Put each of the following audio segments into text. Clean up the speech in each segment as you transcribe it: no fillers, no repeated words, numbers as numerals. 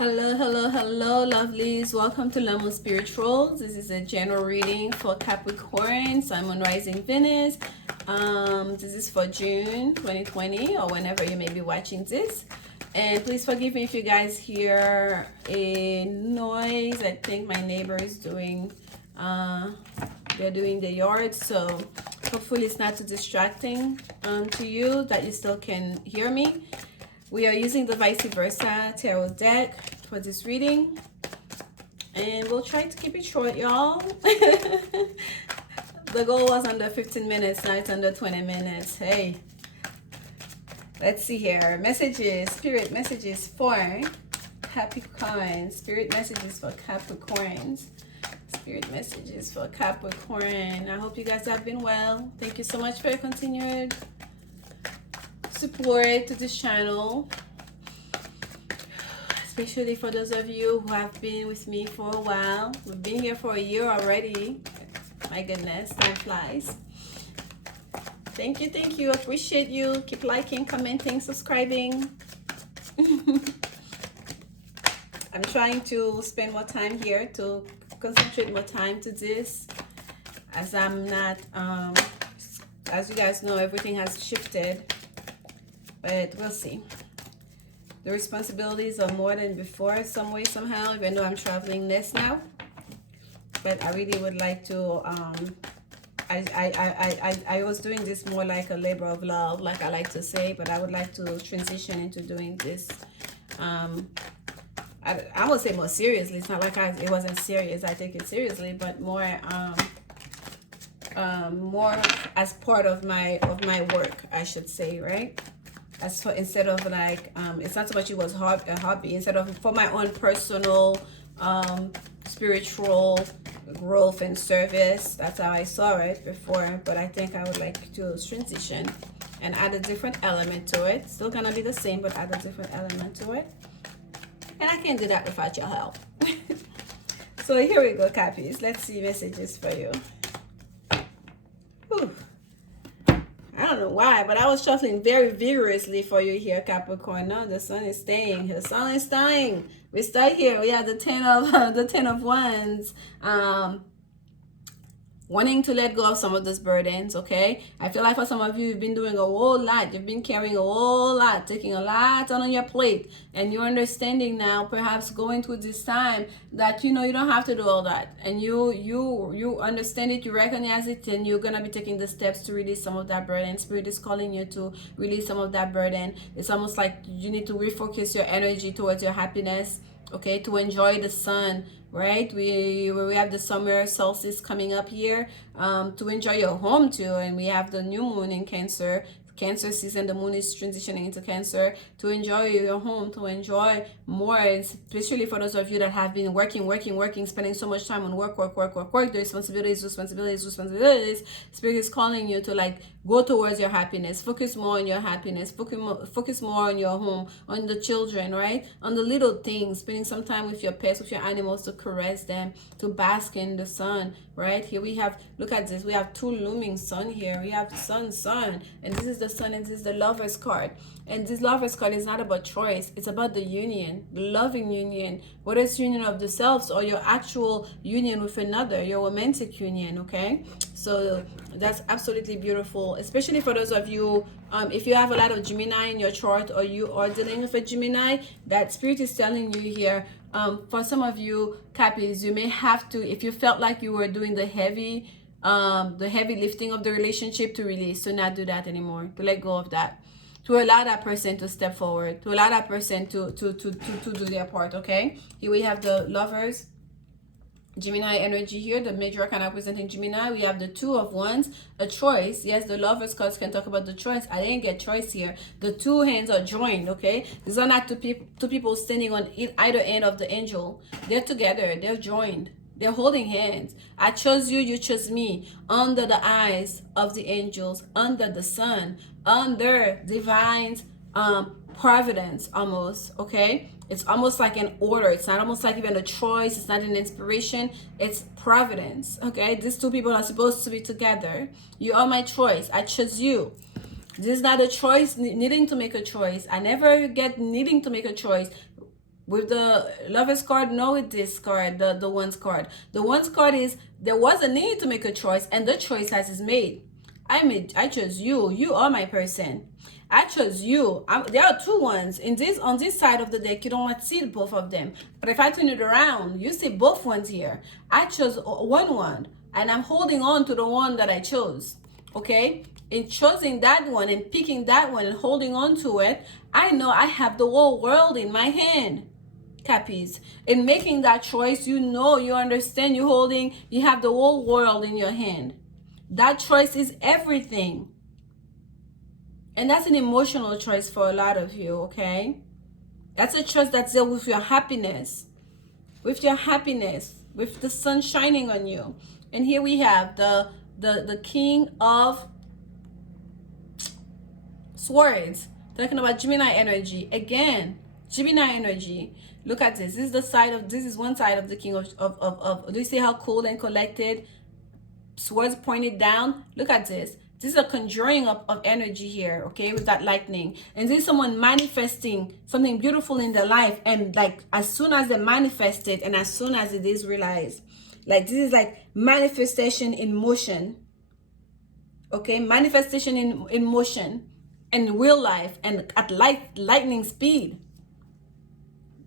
Hello, hello, hello, lovelies. Welcome to Lanmou Spirituals. This is a general reading for Capricorn, Sun, Moon, Rising, Venus. This is for June 2020 or whenever you may be watching this. And please forgive me if you guys hear a noise. I think my neighbor is doing, they're doing the yard. So hopefully it's not too distracting to you, that you still can hear me. We are using the Vice Versa Tarot deck for this reading. And we'll try to keep it short, y'all. The goal was under 15 minutes, now it's under 20 minutes. Hey, let's see here. Messages, spirit messages for Capricorn. Spirit messages for Capricorns. Spirit messages for Capricorn. I hope you guys have been well. Thank you so much for your continued support to this channel, especially for those of you who have been with me for a while. We've been here for a year already. My goodness, time flies. Thank you, appreciate you. Keep liking, commenting, subscribing. I'm trying to spend more time here, to concentrate more time to this, as I'm not as you guys know, everything has shifted. But we'll see. The responsibilities are more than before, some way, somehow, even though I'm traveling less now. But I really would like to, I was doing this more like a labor of love, like I like to say, but I would like to transition into doing this, I would say more seriously. It's not like it wasn't serious, I take it seriously, but more, more as part of my work, I should say, right? As for, instead of like, it's not so much it was a hobby, instead of for my own personal spiritual growth and service. That's how I saw it before, but I think I would like to transition and add a different element to it. Still gonna be the same, but add a different element to it, and I can't do that without your help. So here we go, Cappies. Let's see messages for you. Whew. I don't know why, but I was shuffling very vigorously for you here, Capricorn. No, the sun is staying. The sun is staying. We stay here. We have the 10 of Wands. Wanting to let go of some of those burdens, okay? I feel like for some of you, you've been doing a whole lot. You've been carrying a whole lot, taking a lot on your plate. And you're understanding now, perhaps going through this time, that, you know, you don't have to do all that. And you understand it, you recognize it, and you're going to be taking the steps to release some of that burden. Spirit is calling you to release some of that burden. It's almost like you need to refocus your energy towards your happiness, okay? To enjoy the sun, right? We have the summer solstice coming up here, to enjoy your home too. And we have the new moon in Cancer season. The moon is transitioning into Cancer, to enjoy your home, to enjoy more, especially for those of you that have been working, spending so much time on work, the responsibilities. Spirit is calling you to like go towards your happiness, focus more on your happiness, focus more on your home, on the children, right? On the little things, spending some time with your pets, with your animals, to caress them, to bask in the sun, right? Here we have, look at this, we have two looming sun here. We have sun, and this is the sun, and this is the Lover's card. And this Lover's card is not about choice, it's about the union, the loving union, whether it's union of the selves or your actual union with another, your romantic union, okay? So that's absolutely beautiful, especially for those of you, if you have a lot of Gemini in your chart, or you are dealing with a Gemini, that Spirit is telling you here, for some of you, Cappies, you may have to, if you felt like you were doing the heavy lifting of the relationship, to release, to not do that anymore, to let go of that, to allow that person to step forward, to allow that person to do their part, okay? Here we have the Lovers, Gemini energy here, the major arcana representing Gemini. We have the Two of Wands, a choice. Yes, the Lovers cards can talk about the choice. I didn't get choice here. The two hands are joined, okay? These are not two people standing on either end of the angel. They're together, they're joined. They're holding hands. I chose you, you chose me, under the eyes of the angels, under the sun, under divine providence, almost, okay? It's almost like an order. It's not almost like even a choice. It's not an inspiration. It's providence, okay? These two people are supposed to be together. You are my choice. I chose you. This is not a choice, needing to make a choice. I never get needing to make a choice. With the Lovers card, no, with this card, the Wands card. The Wands card is there was a need to make a choice, and the choice is made. I chose you. You are my person. I chose you. There are two ones in this on this side of the deck. You don't see both of them, but if I turn it around, you see both ones here. I chose one, and I'm holding on to the one that I chose. Okay, in choosing that one and picking that one and holding on to it, I know I have the whole world in my hand. Cappies, in making that choice, you know, you understand, you have the whole world in your hand. That choice is everything. And that's an emotional choice for a lot of you, okay? That's a choice that's there with your happiness. With your happiness. With the sun shining on you. And here we have the King of Swords. Talking about Gemini energy. Again, Gemini energy. Look at this. This is one side of the King of do you see how cool and collected? Swords pointed down. Look at this. This is a conjuring of energy here, okay, with that lightning. And this is someone manifesting something beautiful in their life. And like as soon as they manifest it and as soon as it is realized, like this is like manifestation in motion. Okay, manifestation in motion in real life and at lightning speed.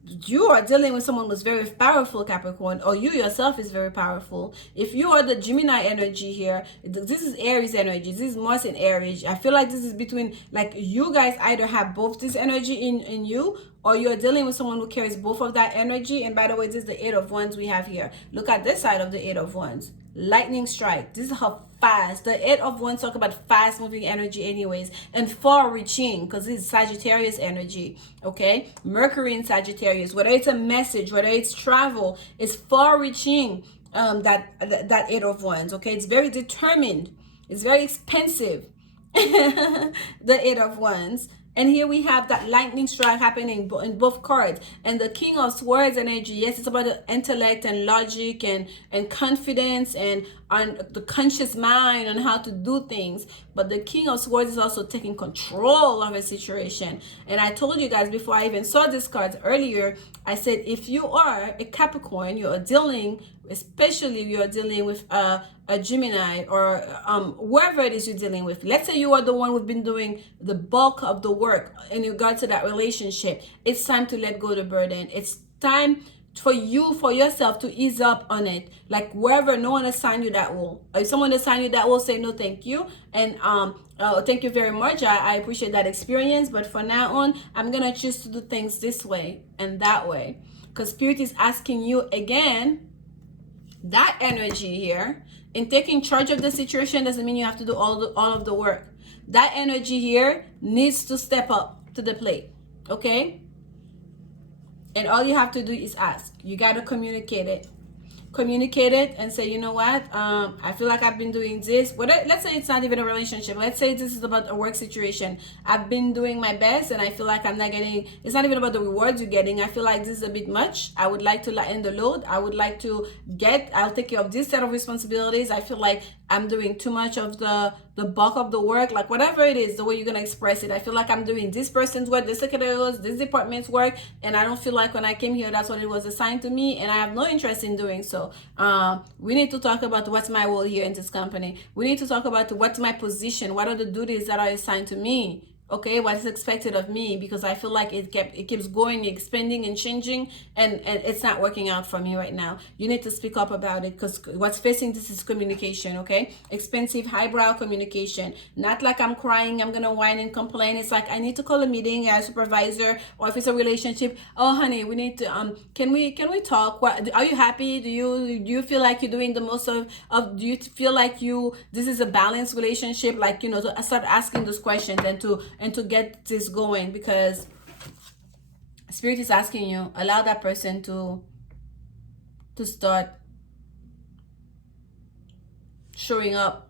You are dealing with someone who's very powerful, Capricorn, or you yourself is very powerful. If you are the Gemini energy here, this is Aries energy. This is Mars and Aries. I feel like this is between, like, you guys either have both this energy in you, or you're dealing with someone who carries both of that energy. And by the way, this is the Eight of Wands we have here. Look at this side of the Eight of Wands. Lightning strike. This is how fast. The Eight of Wands talk about fast moving energy anyways, and far reaching, because this is Sagittarius energy. Okay, Mercury in Sagittarius, whether it's a message, whether it's travel, it's far reaching. That Eight of Wands. Okay, it's very determined, it's very expensive. The Eight of Wands. And here we have that lightning strike happening in both cards. And the King of Swords energy, yes, it's about the intellect and logic and confidence and on the conscious mind on how to do things. But the King of Swords is also taking control of a situation. And I told you guys before I even saw this card earlier, I said if you are a Capricorn, you are dealing, especially if you are dealing with a Gemini or whoever it is you're dealing with. Let's say you are the one who's been doing the bulk of the work in regard to that relationship. It's time to let go of the burden. It's time for yourself to ease up on it. Like wherever no one assigned you that role. If someone assigned you that role, say no thank you. And thank you very much. I appreciate that experience. But for now on, I'm gonna choose to do things this way and that way. Because Spirit is asking you again, that energy here, in taking charge of the situation doesn't mean you have to do all of the work. That energy here needs to step up to the plate. Okay? And all you have to do is ask. You got to communicate it. Communicate it and say, you know what? I feel like I've been doing this. But let's say it's not even a relationship. Let's say this is about a work situation. I've been doing my best and I feel like I'm not getting, it's not even about the rewards you're getting. I feel like this is a bit much. I would like to lighten the load. I would like to I'll take care of this set of responsibilities. I feel like I'm doing too much of the bulk of the work, like whatever it is, the way you're going to express it. I feel like I'm doing this person's work, this secretary's, this department's work, and I don't feel like when I came here, that's what it was assigned to me, and I have no interest in doing so. We need to talk about what's my role here in this company. We need to talk about what's my position, what are the duties that are assigned to me. Okay, what's expected of me, because I feel like it keeps going, expanding and changing, and it's not working out for me right now. You need to speak up about it, because what's facing this is communication. Okay, expensive highbrow communication, not like I'm crying, I'm gonna whine and complain. It's like I need to call a meeting, a supervisor, or if it's a relationship, oh honey, we need to can we talk? What are you happy? Do you feel like you're doing the most of do you feel like this is a balanced relationship? Like, you know, to start asking those questions and to get this going, because Spirit is asking you, allow that person to start showing up,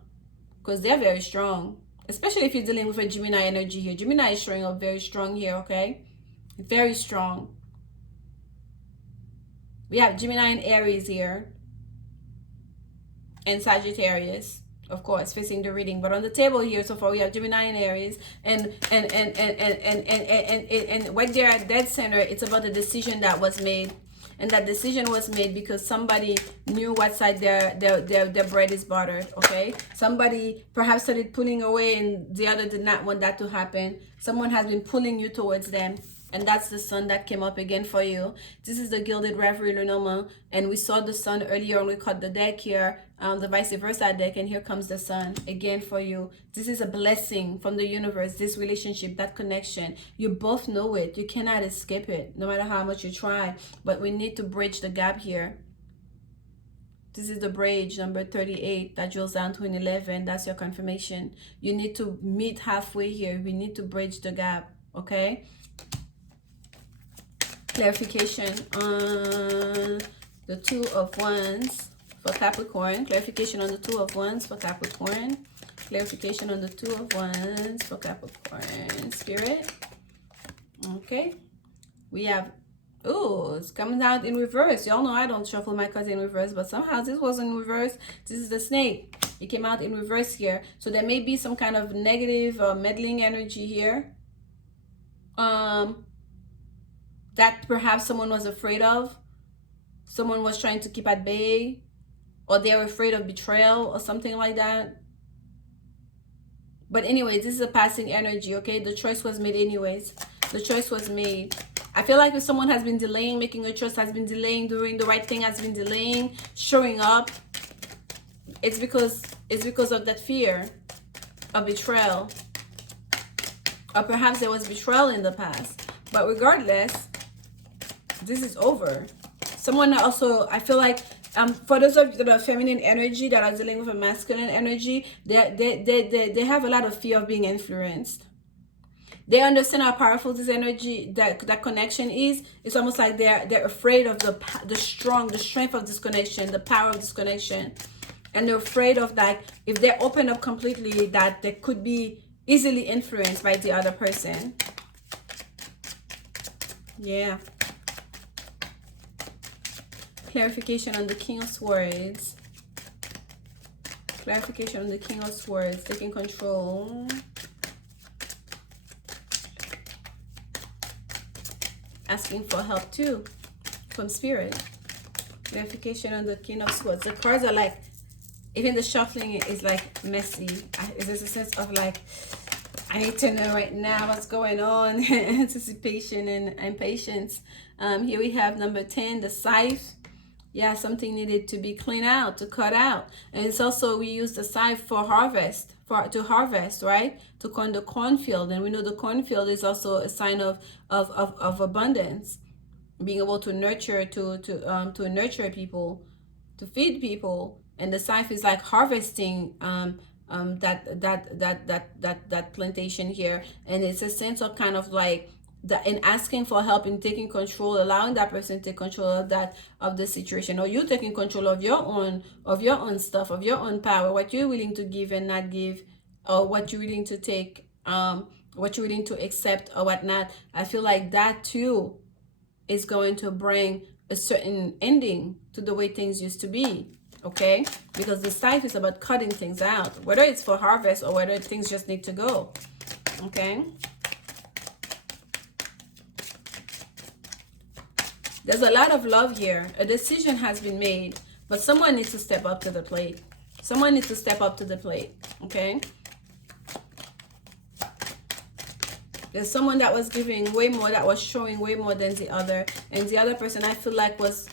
because they're very strong, especially if you're dealing with a Gemini energy here. Gemini is showing up very strong here. Okay, very strong. We have Gemini and Aries here, and Sagittarius. of course, facing the reading. But on the table here, so far we have Gemini and Aries, and right there at dead center, it's about the decision that was made. And that decision was made because somebody knew what side their bread is buttered, okay? Somebody perhaps started pulling away and the other did not want that to happen. Someone has been pulling you towards them. And that's the sun that came up again for you. This is the Gilded Reverie Lenormand. And we saw the sun earlier when we cut the deck here, the vice versa deck. And here comes the sun again for you. This is a blessing from the universe, this relationship, that connection. You both know it. You cannot escape it, no matter how much you try. But we need to bridge the gap here. This is the bridge, number 38, that drills down to an 11. That's your confirmation. You need to meet halfway here. We need to bridge the gap, okay? Clarification on the Two of Wands for Capricorn. Clarification on the Two of Wands for Capricorn. Clarification on the Two of Wands for Capricorn. Spirit. Okay. We have, oh, it's coming out in reverse. Y'all know I don't shuffle my cards in reverse, but somehow this was in reverse. This is the snake. It came out in reverse here. So there may be some kind of negative or meddling energy here. That perhaps someone was afraid of, someone was trying to keep at bay, or they were afraid of betrayal or something like that. But anyways, this is a passing energy, okay? The choice was made anyways. The choice was made. I feel like if someone has been delaying making a choice, has been delaying doing the right thing, has been delaying showing up, it's because of that fear of betrayal. Or perhaps there was betrayal in the past. But regardless, this is over. Someone also, I feel like, for those of you that are feminine energy, that are dealing with a masculine energy, they have a lot of fear of being influenced. They understand how powerful this energy, that connection is. It's almost like they're afraid of the strength of this connection, the power of this connection. And they're afraid of that if they open up completely, that they could be easily influenced by the other person. Yeah. Clarification on the King of Swords. Clarification on the King of Swords. Taking control. Asking for help too from Spirit. Clarification on the King of Swords. The cards are like, even the shuffling is like messy. There's a sense of like, I need to know right now what's going on. Anticipation and patience. Here we have number 10, the scythe. Yeah, something needed to be cleaned out, to cut out. And it's also, we use the scythe for harvest, to harvest, right? To the cornfield. And we know the cornfield is also a sign of abundance. Being able to nurture, to nurture people, to feed people. And the scythe is like harvesting that plantation here. And it's a sense of kind of like, in asking for help, in taking control, allowing that person to take control of the situation, or you taking control of your own stuff, of your own power, what you're willing to give and not give, or what you're willing to take, what you're willing to accept or whatnot. I feel like that too is going to bring a certain ending to the way things used to be, okay? Because the scythe is about cutting things out, whether it's for harvest or whether things just need to go, okay? There's a lot of love here. A decision has been made, but someone needs to step up to the plate. Someone needs to step up to the plate, okay? There's someone that was giving way more, that was showing way more than the other. And the other person, I feel like, it was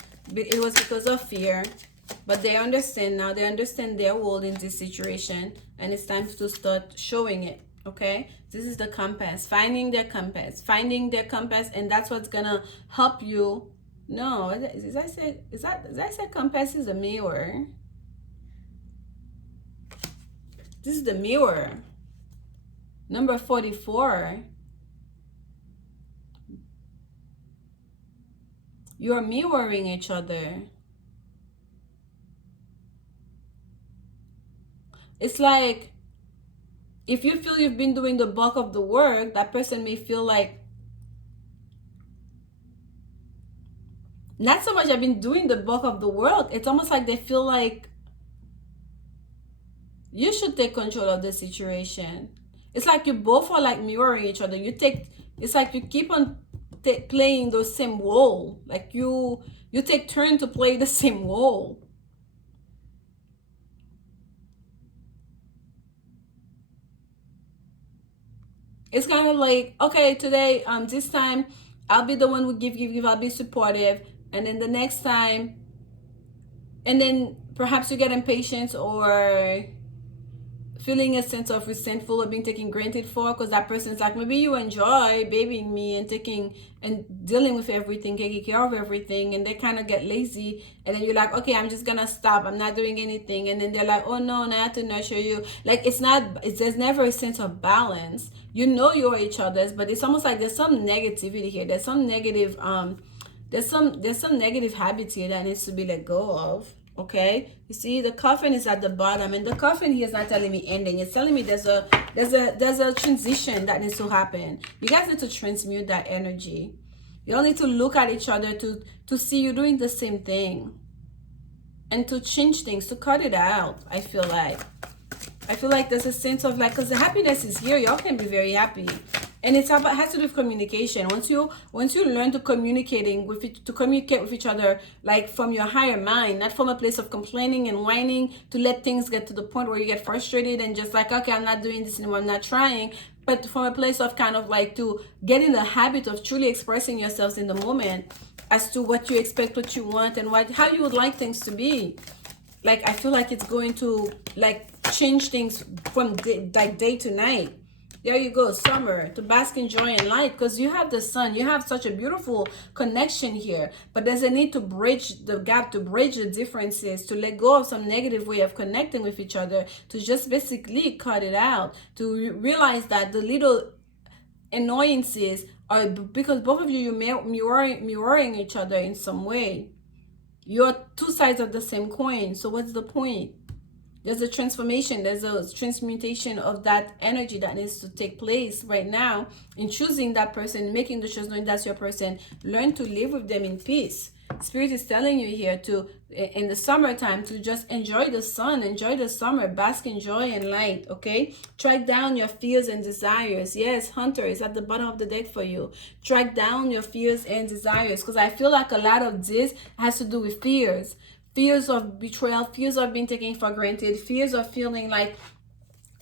because of fear. But they understand now. They understand their role in this situation. And it's time to start showing it, okay? This is the compass. Finding their compass. Finding their compass. And that's what's going to help you. No, as I said, compass is a mirror. This is the mirror. Number 44. You're mirroring each other. It's like, if you feel you've been doing the bulk of the work, that person may feel like, not so much I've been doing the bulk of the work. It's almost like they feel like You should take control of the situation. It's like you both are like mirroring each other. It's like you keep on playing the same role. Like you take turn to play the same role. It's kind of like, okay, today, this time, I'll be the one who give. I'll be supportive, and then the next time, and then perhaps you get impatient or feeling a sense of resentful or being taken granted for, because that person's like, maybe you enjoy babying me and taking and dealing with everything, taking care of everything, and they kind of get lazy, and then you're like, okay, I'm just gonna stop, I'm not doing anything, and then they're like, oh no, now I have to nurture you. Like, there's never a sense of balance. You know you're each other's, but it's almost like there's some negativity here, there's some negative there's some negative habits here that needs to be let go of. Okay, you see the coffin is at the bottom, and the coffin here is not telling me ending. It's telling me there's a transition that needs to happen. You guys need to transmute that energy. You all need to look at each other to see you doing the same thing, and to change things, to cut it out. I feel like there's a sense of like, because the happiness is here, y'all can be very happy, and it has to do with communication. Once you learn to communicate with each other, like from your higher mind, not from a place of complaining and whining, to let things get to the point where you get frustrated and just like, okay, I'm not doing this anymore, I'm not trying, but from a place of kind of like to get in the habit of truly expressing yourselves in the moment as to what you expect, what you want, and how you would like things to be. Like, I feel like it's going to like change things from day to night. There you go, summer, to bask in joy and light, because you have the sun. You have such a beautiful connection here, but there's a need to bridge the gap, to bridge the differences, to let go of some negative way of connecting with each other, to just basically cut it out, to realize that the little annoyances are because both of you're mirroring each other in some way. You're two sides of the same coin. So what's the point? There's a transformation, there's a transmutation of that energy that needs to take place right now in choosing that person, making the choice, knowing that's your person. Learn to live with them in peace. Spirit is telling you here to, in the summertime, to just enjoy the sun, enjoy the summer, bask in joy and light. Okay, track down your fears and desires. Yes, Hunter is at the bottom of the deck for you. Track down your fears and desires, because I feel like a lot of this has to do with fears. Fears of betrayal, fears of being taken for granted, fears of feeling like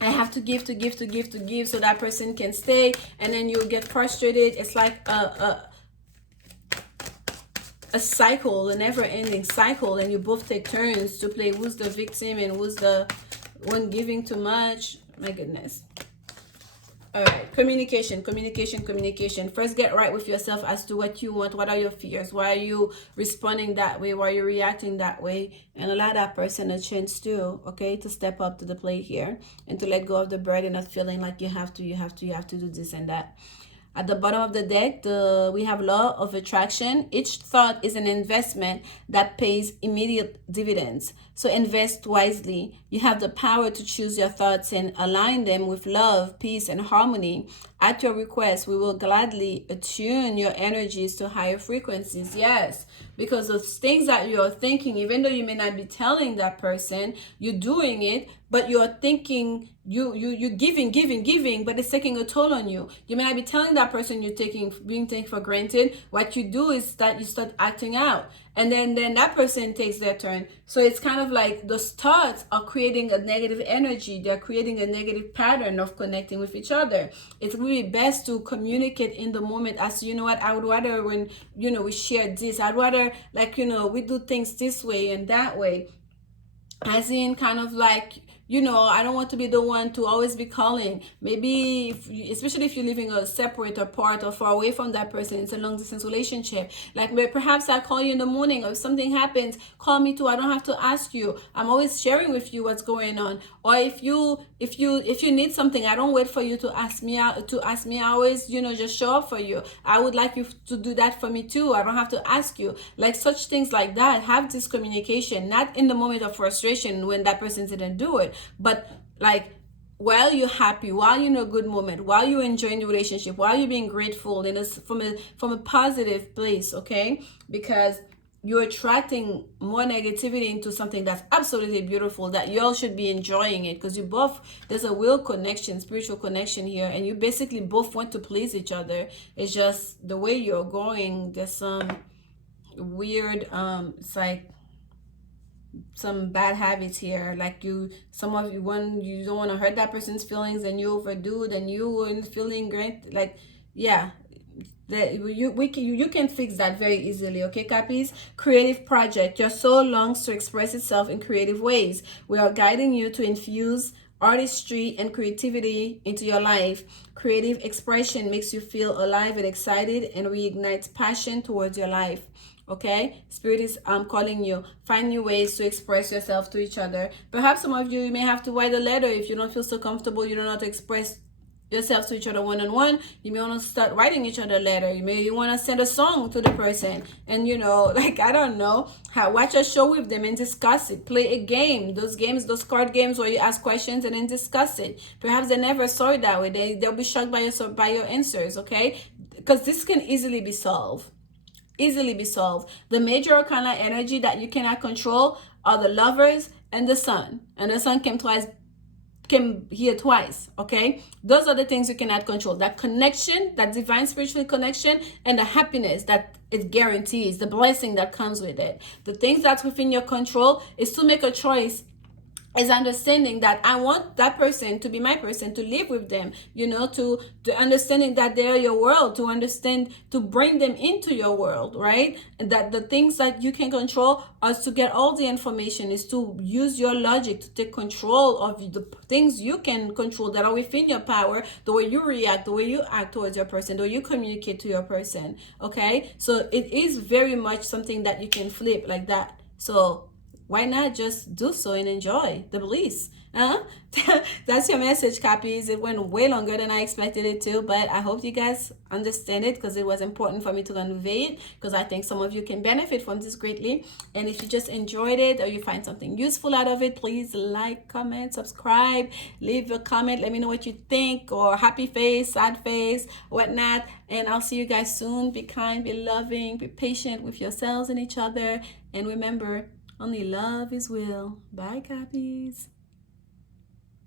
I have to give so that person can stay, and then you'll get frustrated. It's like a cycle, a never-ending cycle, and you both take turns to play who's the victim and who's the one giving too much. My goodness. All right, communication. First, get right with yourself as to what you want. What are your fears? Why are you responding that way? Why are you reacting that way? And allow that person a chance too, okay, to step up to the plate here and to let go of the burden of feeling like you have to do this and that. At the bottom of the deck, we have law of attraction. Each thought is an investment that pays immediate dividends. So invest wisely. You have the power to choose your thoughts and align them with love, peace, and harmony. At your request, we will gladly attune your energies to higher frequencies. Yes, because of things that you're thinking, even though you may not be telling that person, you're doing it, but you're thinking, you giving, but it's taking a toll on you. You may not be telling that person you're being taken for granted. What you do is that you start acting out, and then that person takes their turn. So it's kind of like those thoughts are creating a negative energy. They're creating a negative pattern of connecting with each other. It's really best to communicate in the moment as to, you know what, I would rather when, we share this, I'd rather we do things this way and that way. As in kind of like, I don't want to be the one to always be calling. Maybe, especially if you're living a separate apart or far away from that person, it's a long distance relationship. Like perhaps I call you in the morning, or if something happens, call me too. I don't have to ask you. I'm always sharing with you what's going on. Or if you need something, I don't wait for you to ask me out. I always, just show up for you. I would like you to do that for me too. I don't have to ask you. Like such things like that. Have this communication, not in the moment of frustration when that person didn't do it, but like while you're happy, while you're in a good moment, while you're enjoying the relationship, while you're being grateful, and it's from a positive place, okay? Because you're attracting more negativity into something that's absolutely beautiful, that you all should be enjoying it, because you both, there's a will connection, spiritual connection here, and you basically both want to please each other. It's just the way you're going, there's some weird it's like some bad habits here, like you, some of you, when you don't want to hurt that person's feelings and you overdo it and you weren't feeling great, like, yeah, that you can fix that very easily. Okay, Cappies? Creative project. Your soul longs to express itself in creative ways. We are guiding you to infuse artistry and creativity into your life. Creative expression makes you feel alive and excited and reignites passion towards your life. Okay, spirit is calling you, find new ways to express yourself to each other. Perhaps some of you may have to write a letter if you don't feel so comfortable, you don't know how to express yourself to each other one-on-one. You may want to start writing each other a letter. You want to send a song to the person, and like, I don't know, watch a show with them and discuss it. Play a game, those games, those card games where you ask questions and then discuss it. Perhaps they never saw it that way. They'll be shocked by your answers. Okay, because this can easily be solved. The major arcana energy that you cannot control are the Lovers and the Sun. And the Sun came here twice. Okay, those are the things you cannot control. That connection, that divine spiritual connection, and the happiness that it guarantees, the blessing that comes with it. The things that's within your control is to make a choice, is understanding that I want that person to be my person, to live with them, to understanding that they're your world, to understand, to bring them into your world, right? And that the things that you can control are to get all the information, is to use your logic to take control of the things you can control that are within your power, the way you react, the way you act towards your person, the way you communicate to your person. Okay, so it is very much something that you can flip like that. So why not just do so and enjoy the bliss? That's your message, Cappies. It went way longer than I expected it to, but I hope you guys understand it, because it was important for me to convey it, because I think some of you can benefit from this greatly. And if you just enjoyed it or you find something useful out of it, please like, comment, subscribe, leave a comment, let me know what you think, or happy face, sad face, whatnot. And I'll see you guys soon. Be kind, be loving, be patient with yourselves and each other, and remember, only love is will. Bye, Cappies.